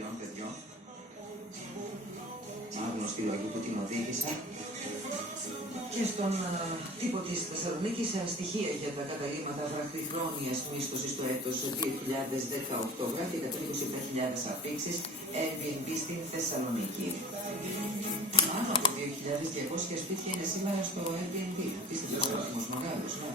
τριών παιδιών. Άγνωστοι λόγοι που την οδήγησαν. Και στον τύπο της Θεσσαλονίκης στοιχεία για τα καταλήμματα βραχυχρόνιας μίσθωσης το έτος 2018 γράφει 127.000 αφήξεις Airbnb στην Θεσσαλονίκη. Πάνω από 2.200 σπίτια είναι σήμερα στο Airbnb. Απίστευτος αριθμός, μεγάλος, ναι.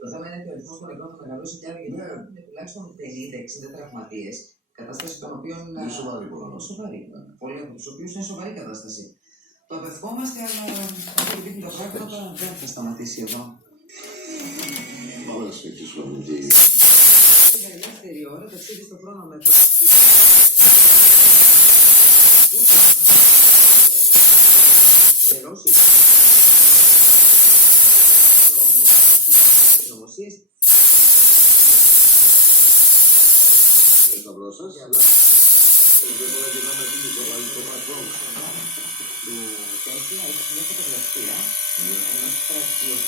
Το θέμα είναι ότι ο αριθμός των νεκρών θα μεγαλώσει κι άλλο, γιατί είναι τουλάχιστον 50-60 τραυματίες, κατάσταση των οποίων είναι σοβαρή. Πολλοί από τους οποίους είναι σοβαρή κατάσταση. Το απευχόμαστε, αλλά αυτό που δείχνει τα πράγματα δεν θα σταματήσει εδώ. Στην ελεύθερη ώρα ταξίδι στο χρόνο με νομοσίες. Στα μπρος σας, αλλά δεν μπορεί να με πίνει στο παλιτό πατρόν.